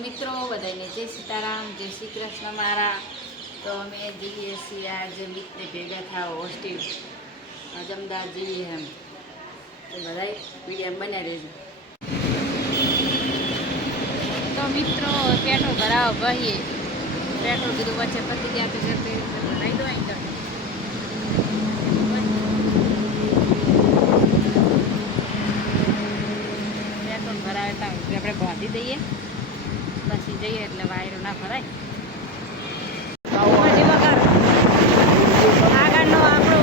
મિત્રો બધાને જય સીતારામ, જય શ્રી કૃષ્ણ મારા. તો અમે જઈએ છીએ આજે મિત્રને ભેગા થાવ હોસ્ટેલ અમદાવાદ જઈએ એમ. તો બધા વિડીયો બન્યા રહેજો. તો મિત્રો પેટ્રોલ ભરાવા ગઈએ. પેટ્રોલ કીધું વચ્ચે પતી ગયા તો ભરાઈ દો અહીં પેટ્રોલ ભરાવે તો આપણે બાંધી દઈએ પછી જઈએ એટલે વાયરો ના ભરાય. આગળનો આપણો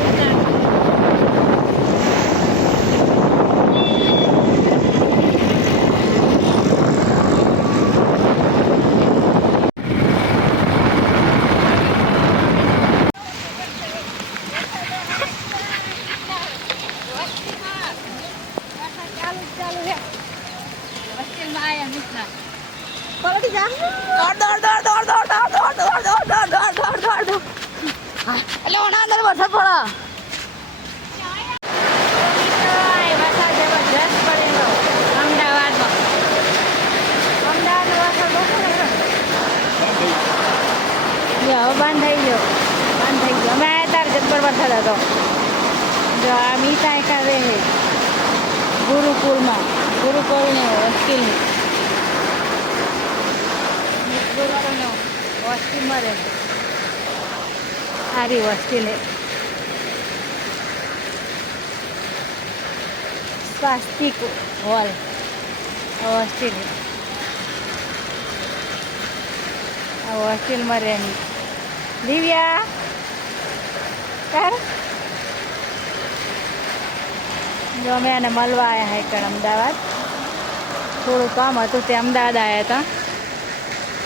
પલટી જા. એટલે ઓના અંદર વરસાદ પડે. વરસાદ જબરજસ્ત પડેલો અમદાવાદમાં. અમદાવાદનો વરસાદ બહુ પડેલો. હવે બંધ થઈ ગયો. અમે આવ્યા ત્યારે જબ્બર વરસાદ હતો. જો આ મીઠા એકા રહે ગુરુકુળમાં, ગુરુકુળને હોસ્ટેલની હોસ્ટેલમાં રહે. સારી હોસ્ટેલ હે. સ્વાસ્તિક હોલ હોસ્ટેલ હે. આ હોસ્ટેલમાં રહેની દિવ્યા કર. જો અમે એને મળવા આવ્યા હાઈકણ અમદાવાદ. થોડું કામ હતું તે અમદાવાદ આવ્યા હતા.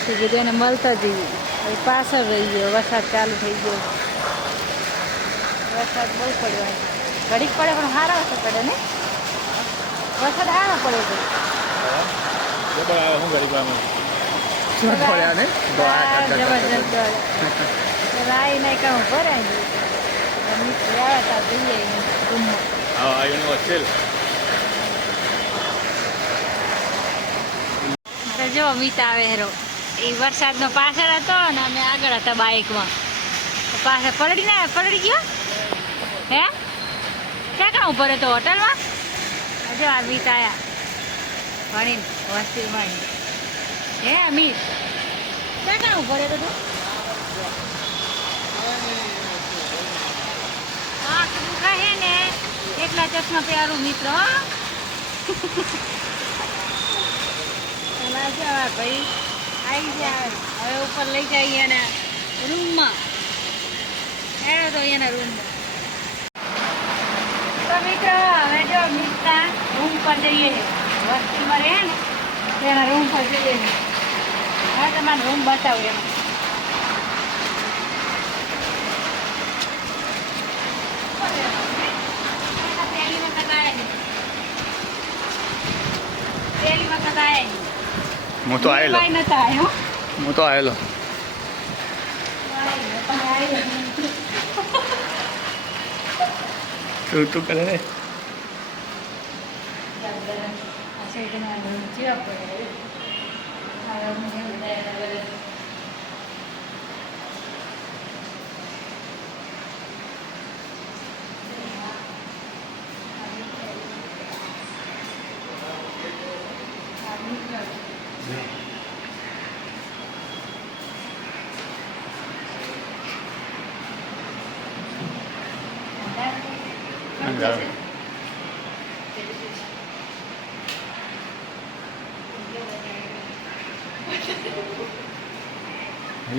તો કીધું એને મળતા જઈએ. હવે પાછળ રહી ગયો. વરસાદ ચાલુ થઈ ગયો. વરસાદ બહુ પડ્યો. ઘડીક પડે પણ સારા વરસાદ પડે ને. વરસાદ સારો પડે છે. જબરજસ્ત રાય નહીં કામ ભરાય. આવ્યા હતા જઈએ રૂમમાં. જો મીત આવે હેરો એ વરસાદનો પાછળ હતો ને અમે આગળ હતા બાઇકમાં. પાછળ પલટી ગયો. હે ક્યાં કામ ઉપર હતો? હોટલમાં. જો આ મીત આવ્યા ભણીને હોસ્ટેલમાં. હે મીત ક્યાં કામ ઉપર હતો તું? હા દુખાય ને એટલા ચશ્મા પહેરું મિત્રો. ભાઈ આવી જાય. હવે ઉપર લઈ જાય એના રૂમમાં. એનો તો એના રૂમમાં. તો મિત્રો હવે જો મિત્રા રૂમ પર જઈએ. હોસ્ટેલમાં રહે ને એના રૂમ પર જઈએ. હા તમારે રૂમ બતાવું એમાં. પહેલી વખત આવ્યા. હું તો આવેલો. તું કરે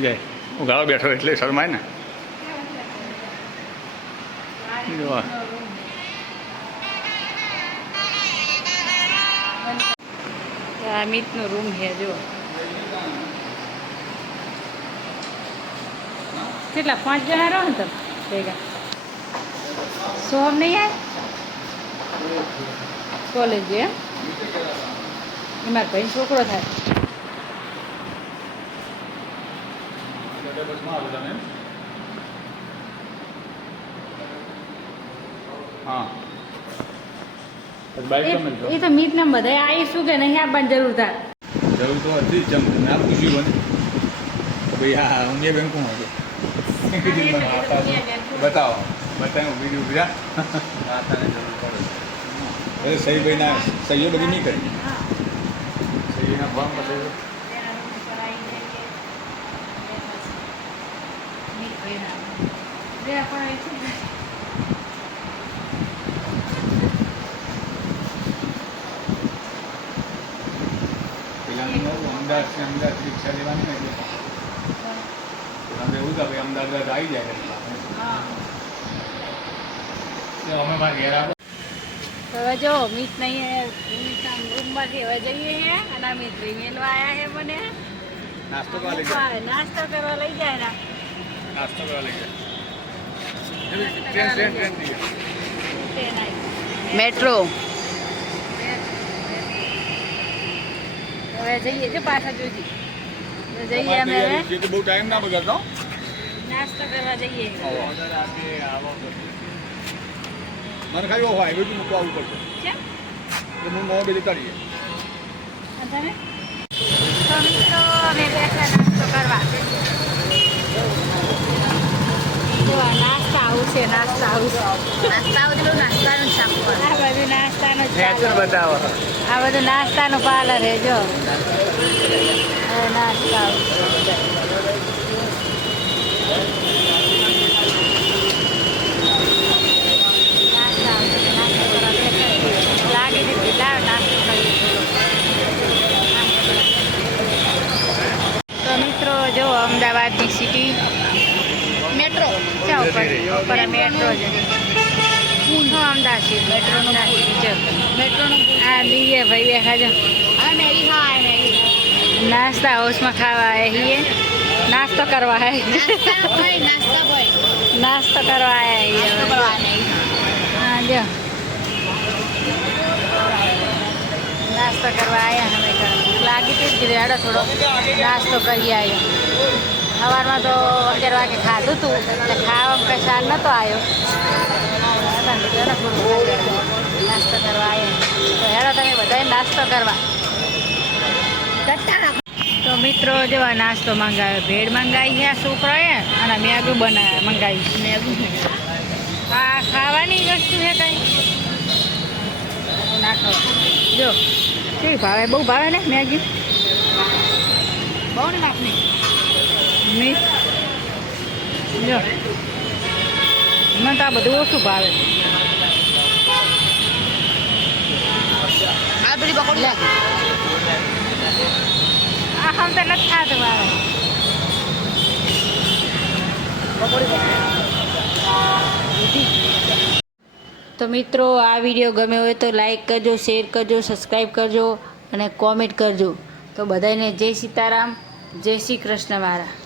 ને ઉગાડો બેઠો એટલે શરમાય ને. અમિતનો રૂમ છે. જો કેટલા 5 જણા રહો ને તમે ભેગા. સોમ નહીં યાર કોલેજ છે એમાં ભાઈ છોકરો થાય. હા એ તો મીત ને બધા આવીશું કે નહીં આપવાની જરૂર થાય. જરૂર તો હતી જ ચમ ના પૂછ્યું મને ભાઈ હા હું એ બેંકમાં હતો કીધું મને બતાવો બતાવ્યું બીજું ઉભી માતાને જરૂર પડે અરે સહી ભાઈ ના સહીઓ બધી નહીં કરી સહીના ફોર્મ પછી પેલાનું અમદાવાદ રિક્ષા લેવાની ને એટલે પેલા એવું કે ભાઈ અમદાવાદ આવી જાય એટલે અમે મારા ઘેર આપો હવે જો મીત નહીં રૂમમાંથી હવે જઈએ છે અને અમિત ભાઈ મેલવા આવ્યા છે મને નાસ્તો કરવા લઈ ગયા નાસ્તો કરવા લઈ જાય ને નાસ્તો કરવા લઈ ગયા ટ્રેન થઈ ગયા મેટ્રો હવે જઈએ છે પાછા જોજી જઈએ અમે હવે જે બહુ ટાઈમ ના બગાડતો નાસ્તો કરવા જઈએ મને ખાલી ઓ હાઈવે થી મૂકવા આવવું પડશે કેમ એટલે હું મોં બે જતા રહીએ અંધારે તો મિત્રો અમે બેઠા નાસ્તો કરવા જો આ નાસ્તા હાઉસ છે નાસ્તા હાઉસ નાસ્તાનું શાક આ બધું નાસ્તાનું જ નેચર પાર્લર. બતાવો આ બધું નાસ્તાનું પાર્લર છે જો હવે નાસ્તા હાઉસ નાસ્તા હાઉસ છે. નાસ્તો કરવા બેઠા. લાગી દીધી લાવ નાસ્તો કરીએ તો મિત્રો જો અમદાવાદની સિટી મેટ્રો છે ઉપર મેટ્રો છે અમદાવાદ સિટી મેટ્રોનું છે મેટ્રોનો આ બીજે ભાઈ બેઠા જો આ મેગી ખાવા મેગી नाश्ता हाउस में खावा है ये नाश्ता करवा है નાસ્તા બોય नाश्ता करवा है ये हाँ जो नाश्ता करवा आया हमें लागी थी गिरेड़ो थोड़ो नाश्तो करी आयो સવારમાં તો 11 વાગે ખાધું હતું એટલે ખાવામાં કંઈ સાર નહોતો આવ્યો નાસ્તો કરવા આવ્યા તો હેડો તમે બધાએ નાસ્તો કરવા તો મિત્રો જેવા નાસ્તો મંગાવ્યો ભેળ મંગાવી છે આ છોકરાએ અને મેગું મંગાવી મેગું આ ખાવાની વસ્તુ છે કંઈ નાખો જો કેવી ભાવે બહુ ભાવે ને મેગી બહુ ને નાખની મીઠ જો મને તો આ બધું ઓછું ભાવે આ બધી પકોડી લાગે આ હમ તો નથી ખાતું મારે તો મિત્રો આ વિડીયો ગમ્યો હોય તો લાઈક કરજો શેર કરજો સબસ્ક્રાઈબ કરજો અને કોમેન્ટ કરજો તો બધાને જય સીતારામ જય શ્રી કૃષ્ણ મારા